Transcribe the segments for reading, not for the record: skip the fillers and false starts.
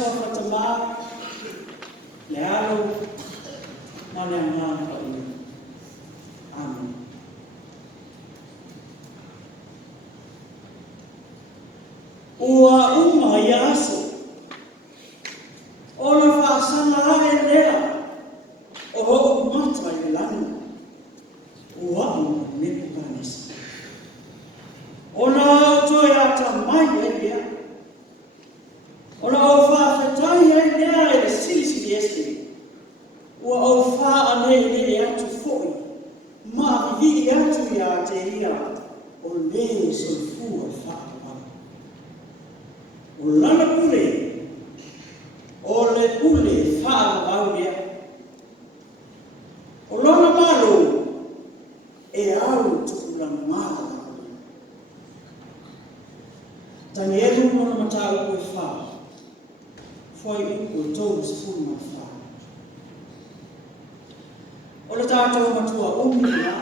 sofa tama le alo na le ngana pa i. Amen. Ua uma yaso ona whaasana e lea o ho mata i lana ua uma nepu panesa ona auto e ata mai e lea ona o whaafetai e lea e le sisi ese ua o wha ane e atu foi ma vivi atu ia te ia o le solfua wha o lana pule, o le pule whaa wauria. O lana malo, e au tukula mala. Tani eru mona matau koe whaa. Foi uko e tōru se fuma whaa. O le tātou matua omina.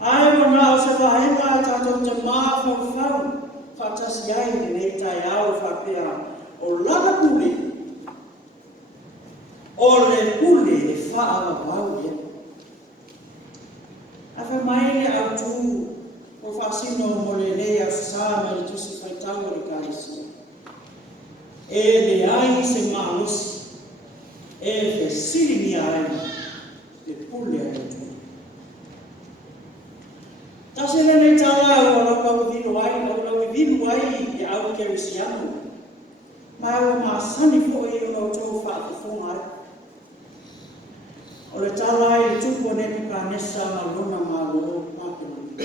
Ai wana o se wahenga tātou te maa whau. Fatasi ai ni nei tai au whapea o lana pule. O le pule e whaa wauria. Awha mai le au tū o whasino mo le lei au sāma i tusi whaitau o le kaisi. E le ai se maalusi. E le sirimi ai le pule ai tū. Tase le nei tala o lau vino ai, lau vino ai e au kerisiano. Ma o masani fo e o lau tō whaafo ai. O le tala ai le tupo ne ka nesa malona malo papelo.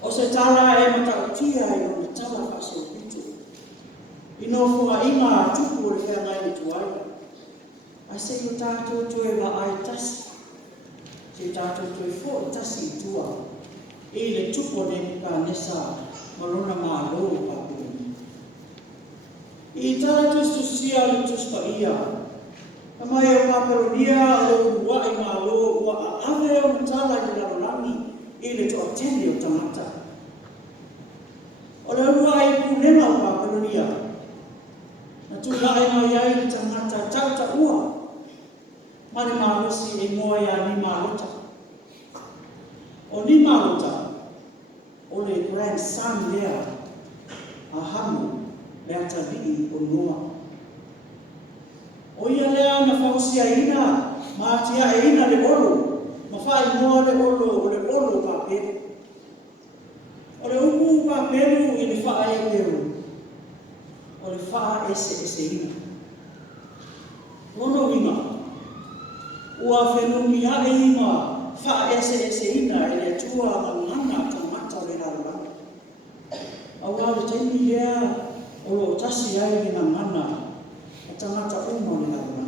O se tala e matautia e o le tala whase o pito. Ino fua inga tupo o le whea ngai le tuai. Ai se o tātou toe wa ai tasi. Se tātou toi fō tasi tua, e le tupo ne ka nesa malona malo papironi. I tātou stusia le tuspa ia, a mai o papironia o ua i malo ua a ave o mtala i lalolani i le toa tene o tamata. O le ua i punena o papironia, na tu lae mai ai i tamata tauta ua, mani malusi e moa ia ni malota. O ni malota, o le grandson lea, a hamu, le atavi o noa. O ia lea na whausia ina, ma atia e ina le olo, ma whai moa le olo, o le olo pa peru. O le upu pa peru i le wha e peru. O le wha ese ina. Lono ima. Ua whenumi hae ima wha ese ina e le tua ngana ta mata le rarura. Aua le taimi lea o lo tasi ai ni ngana a tangata uma le rarura.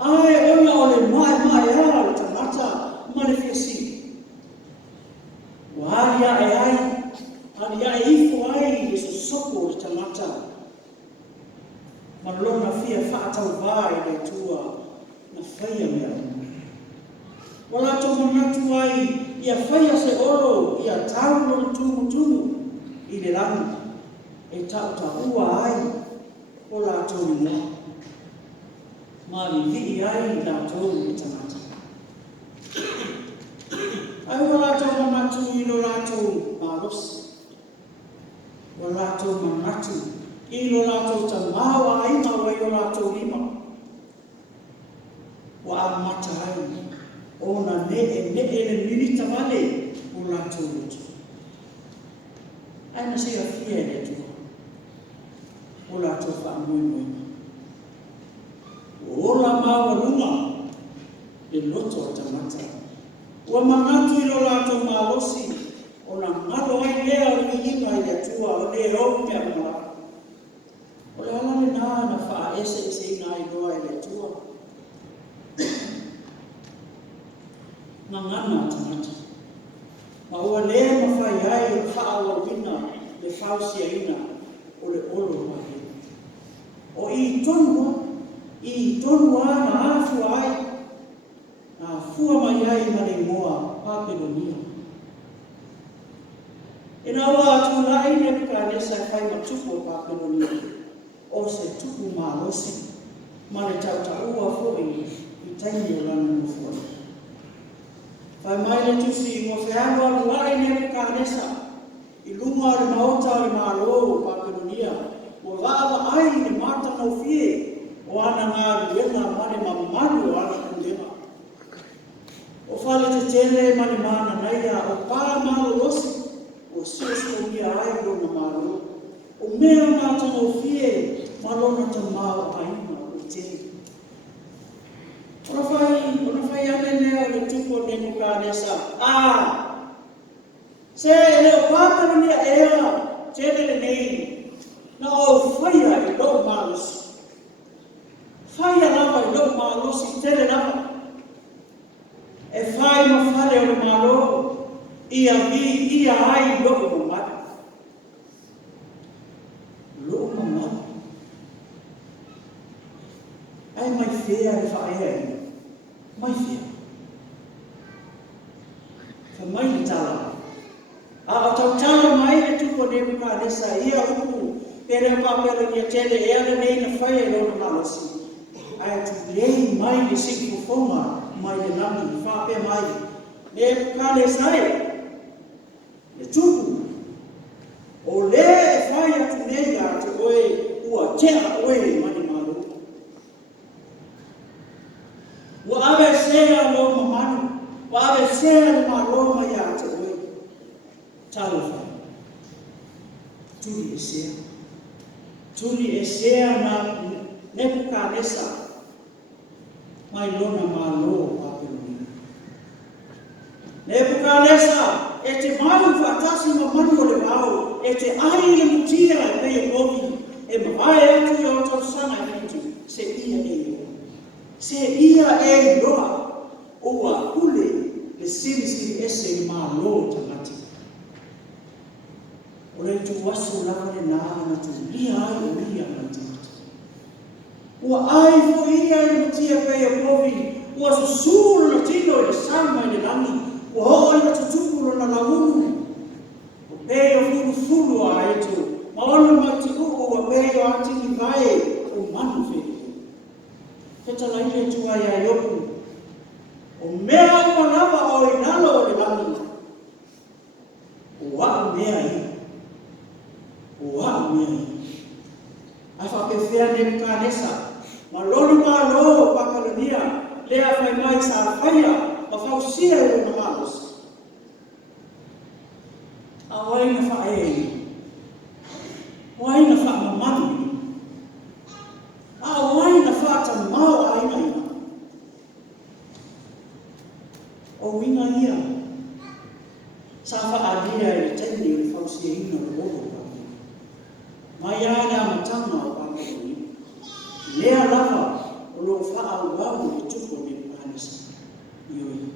Ai ona o le mai a le tangata ma le fesi. Ua haria e ai, haria e ifo ai le sosoko le tangata. Ma lona fia wha tau vai le tua na whaia mea. Wala tō manatu ai, ia whaia se oro, ia tau no tumu i le rangi. E tau ta ua ai, o la tō ni moa. Mari vii ai la tō ni tangata. Ai wala tō manatu i lo la tō marosi. Wala tō manatu i lo la tō ta mawa ai mawa i lo la tō lima. Wa mata ai ona ne le minita vale o la tō. Ai na se a fia le tō. O la tō wha moi. O la mawa lunga le loto o tamata. Ua mangatu i lo la tō malosi o na ngalo ai lea o ni inga i le tua o le au mea mara. O le ala le na wha ese ina i loa i le tua. Ngana tamata. Ma ua lea mawhai ai o whaawa wina le whausia ina o le olo mahi. O i tonua na afu ai, na afua mai ai ma le moa papelonia. Ina ua tu lai Nebukadnesa whai matuku o Pakelonia. O se tuku mālosi. Mare tau ta ua fōi i taimi o lana mufua. Whai mai le tusi i mo whianua luai Nebukadnesa. I lunga o le maota o le mālo o Pakelonia. O wawa ai le mata mau fie. O ana ngā luenga mare mamalu o ana kundema. O whale te tele mani mana naia o pā malo losi o siasko mia ai o na malo. O mea mata o fie malona ta mao aina o te. Ona whai ane leo le tupo Nebukadnesa. Se leo pākara nia ea tele le nei. Na o whaia i lo malosi. Whaia lava i lo malosi tele lava. E whai ma whale o le malo, ia ai loko ma mata. Loko ma mata. Ai mai whea e whae ai. Mai whea. Ka mai ni tala. A tau tala mai e tupo Nebukadnesa, ia upu, pere papere ni a tele, ea le nei na whae e lo na malosi. Ai tu lei mai ni siku fonga, mai le nami, whape mai. Nebukadnesa le tupu. O le e whai atu nei a te oe ua tea oe mani malu. Ua awe sea lo mamanu, ua awe sea le malo mai a te oe. Talo whai. Tuli e sea. Tuli e sea na Nebukadnesa. Mai lona malo o Pakelonia. Nebukadnesa, e te mau whaatasi mamanu o le mau, e te ai le mutia e pei o kovi, e mawai atu i o tau sana e mitu, se ia e loa. Se ia e loa, ua ule le siri ese i malo tangati. O le tu wasu lava le naa na tu lia ai o lia na tangati. Ua ai fo ia le mutia pei o kovi, ua susuru na tino i le sama i le langi, ua hoa i na tutuku na launu. O pei o fulu a etu, ma ona mai ti uko ua pei o ati ki vae o manu fere. Keta laile tua ia yoku, o mea ua lava o i nalo o le langi. O wau mea i. O wau mea i. Ai whakewhea Nebukadnesa, ma lolo malo o Pakelonia, lea whai mai sa whaia, ma whausia e o na malos. A waina whae e. Waina wha mamanu. A waina wha ta mau aina ina. O winga ia. Sa wha adia e teini o le whausia ina o logo Pakelonia. Mai ana matanga o Pakelonia. Lea lava o lo wha au wau e tupo Nebukadnesa. Ioi.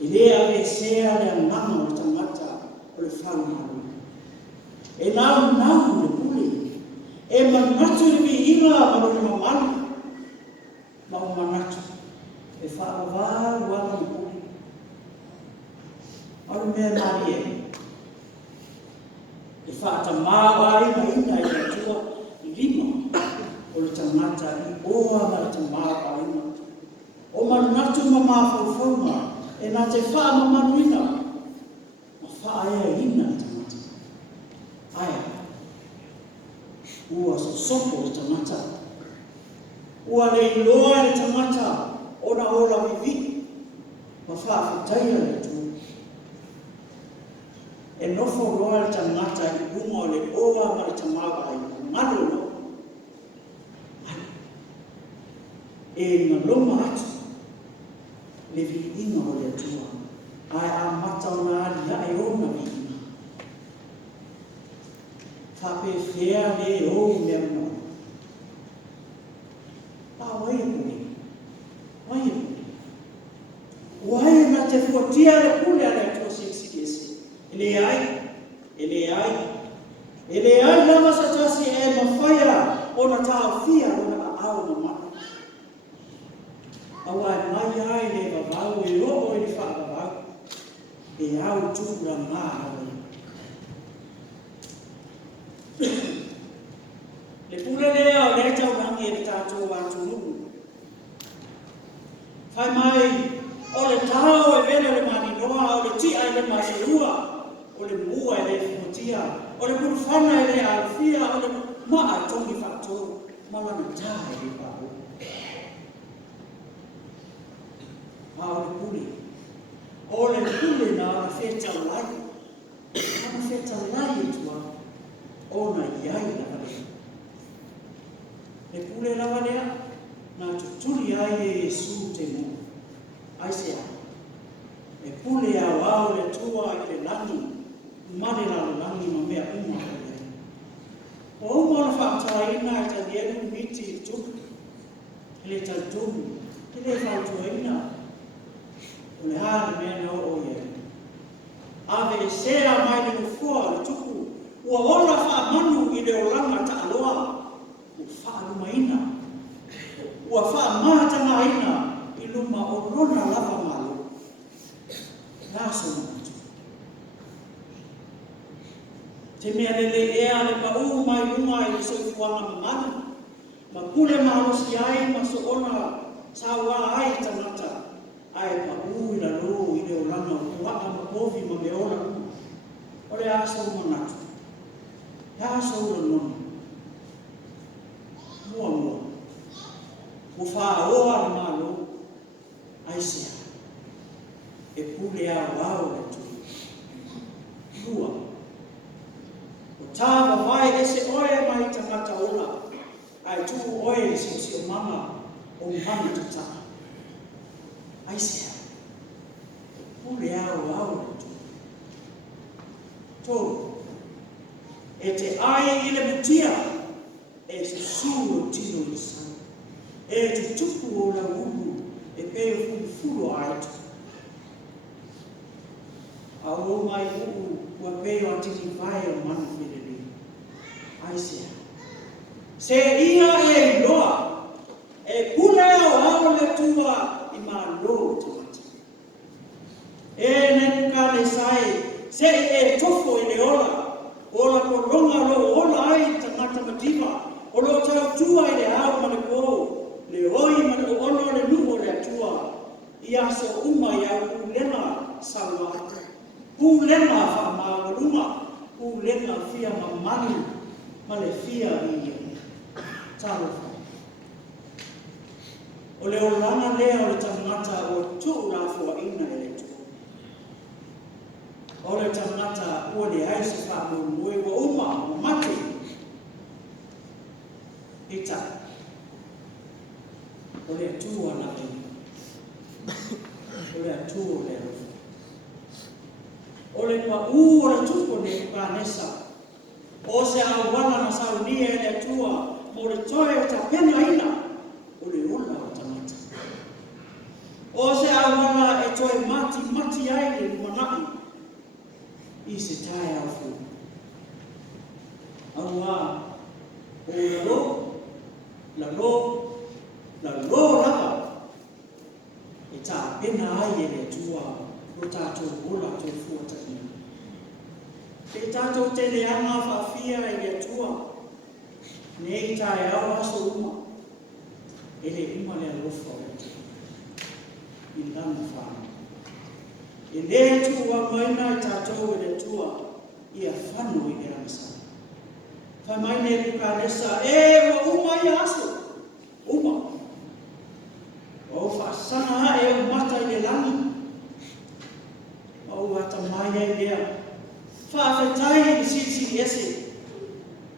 E lea e sea le anama o tangata o le whau maru. E nau le pule. E manatu i mi inga ma le mamanu. Ma o manatu. E wha wau wala le pule. Aru mea mari e. E wha ta mawa ina ina i le tua i lima. O le tangata i oa ma le tamawa ina. O manatu ma mawhauwhaunga. E nā te wha mamanu ina. Ma wha aia ina i tangata. Aia. Ua sopo le tangata. Ua le iloa le tangata. Ona ola vivi. Ma wha awhitaia le tu. E nofo loa le tangata i bunga o le oa ma le tamawa ai. Ngalo no. E ngaloma atu. Le vi inga o le atua. Ai a matau na ali ai ona vi inga. Whape whea le o mea no. A waia pune. Waia pune. Waia na te fuatia le pune ala atua siksikiesi. Ele ai. Ele ai lama sa tasi e mawhaia ona taa fia ona au na mata. Awa mai ai le vavau e o i le whakavau. E au tūra ngā awe. langi e tātou atu nungu. Whai mai, o le tau e vele le mani noa, o le tia e le maserua, o le mua e le fumotia, o le kurufana e le alfia, o le maa tongi whakatau, malana tā e le pāu. O le puli. O le puli na ana whetau lai. Ana whetau lai e tua, o na iai na kare. Le pule lawa lea, na tuturi ai e Yesu te mu. Aisea. Le pule au au le tua i le langi, mare la le langi ma mea uma kare. O uma na whaataraina e ta lienu miti i tuku. Ele ta tuku. Ele whaatuaina. O le hāre mea no o ia. Ave e sea mai le nufua le tuku. Ua ola whaamanu i le oranga ta aloa. O whaalumaina. Ua whaamātangaina i luma o rona lava malo. Nāso na matu. Te mea lele ea le pau mai luma i le soifuanga mamanu. Ma kule maalosi ai ma so ona sawa ai tanata. Ai pa ui la lo i le olanga o waka ma kovi ma me ora. O le aso manatu. Le aso ura nonu. Mua mua. O wha oa le malo. Aisea. E pule au au le tu. Lua. O tāwa vai ese oe mai takata ola. Ai tu oe si o mama o mama tutaka. Aisea. Pule au au le tu. Tō. E te ai i le mutia. E se sūro tino i sa. E te tupu o la uhu. E peo fulu aitu. A o mai uhu. Ua peo atiki vai o manu whirere. Aisea. Se ia e loa. E pule au au le tua. I mā lo te mata. E ne kane sai, se e tofo i le ola. Ola ko ronga lo ola ai ta mata mativa. O lo tau tua i le au ma le kou. Le oi ma le ono le nuho le atua. I aso uma i au kulenga sawa. Kulenga wha mauruma. Kulenga fia mamani. Ma le fia i talo wha. O le olanga lea o le tangata o tuu la fua ina e le tuu. O le tangata o le aise wha mui wa uma o mati. Ita. O le tuu ana e. O le tuu o le rufu. O le pa o le tuko ne panesa. O se au wana na saunia e le tua. Mo le toe ta pena ina. O le ola o tamata. O se awana e toi mati ai le manai. I se tae au fu. Aua o la lo raka. E ta pena ai e le tua. O tato ola toi fuata ina. E tato te le anga whawhia e le tua. Nei tae au aso uma. Ele ima le alofa o te. I lana whana. E le tua maina i tātou e le tua. I a whanu i le ansa. Whai mai ne kuka nesa. E wa uma i aso. Uma. O whaasana e o mata i le langi. O ata mai e lea. Whaafetai i sisi ese.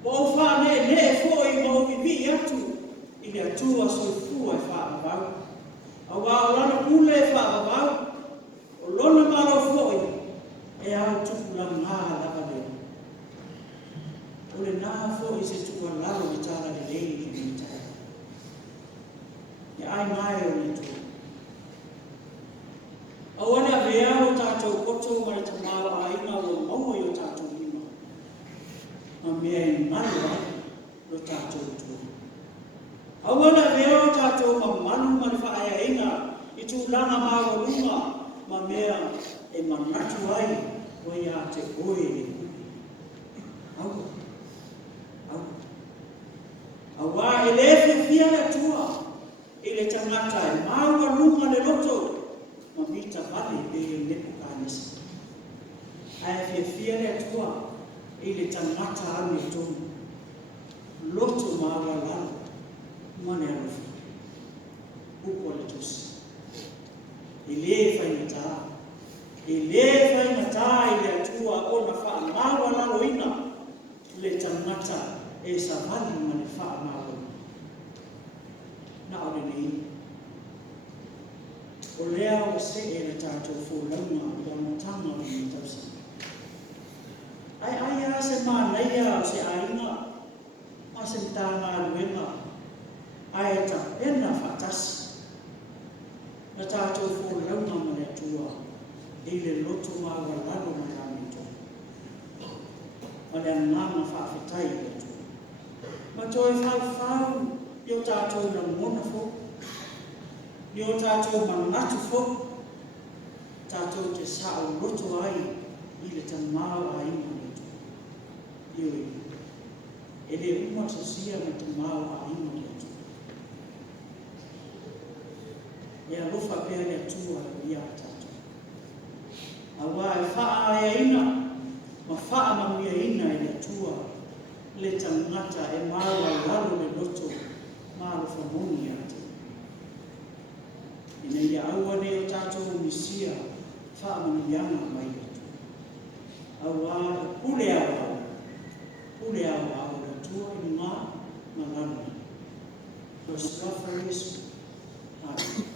O whane ne fo i mau i vi atu. I le atua soifua e whaavau. A wā lana pule e whaavau. O lona maro foi e au tuku la ngā laka leo. O le nā foi se tuku a lalo i tāra le lei ki ni tāra. E ai mai o le tuku. A wana vea o tātou koto mai ta mara a inga o maua i o tātou lima. Ma mea i manua o tātou tuku. Awana veo tātou ma manu ma whaaya inga i tū langa māua lunga ma mea e manatu ai o ia te oe e kupi. Awa. Awa e le whiwhia tangata anu tonu loto magalala mane alufu uko le tusi ile fainata ile atua ona fa magalala ina le tangata e savali mane fa magalala na ole o lea o se e le tātou fōlaunga o matanga o ni tausa. Ai a se mānaia o se ainga, a se tāngā ruenga, ai e ta pena whatasi. Na tātou fōlaunga ma le atua, e le loto māga lalo ma rāmi tō. Ma le anganga whawhetai le atua. Ma tō e whau, i o tātou na mona fō, ni o tātou manatu fo, tātou te sao roto ai, i le tamau a inga roto. Ioi, e le uma te sia me tamau a inga roto. E alofa pēr le atua i a tātou. A wā e wha e ina, ma wha mami e ina e le atua, le tangata e mau a lalo le roto, mālo whamoni a te. Ina ia aua ne o tātou misia whaamanianga mai atu. Aua pule aua le tua i ngā ngā ngā. Ko swafa Yesu. Amen.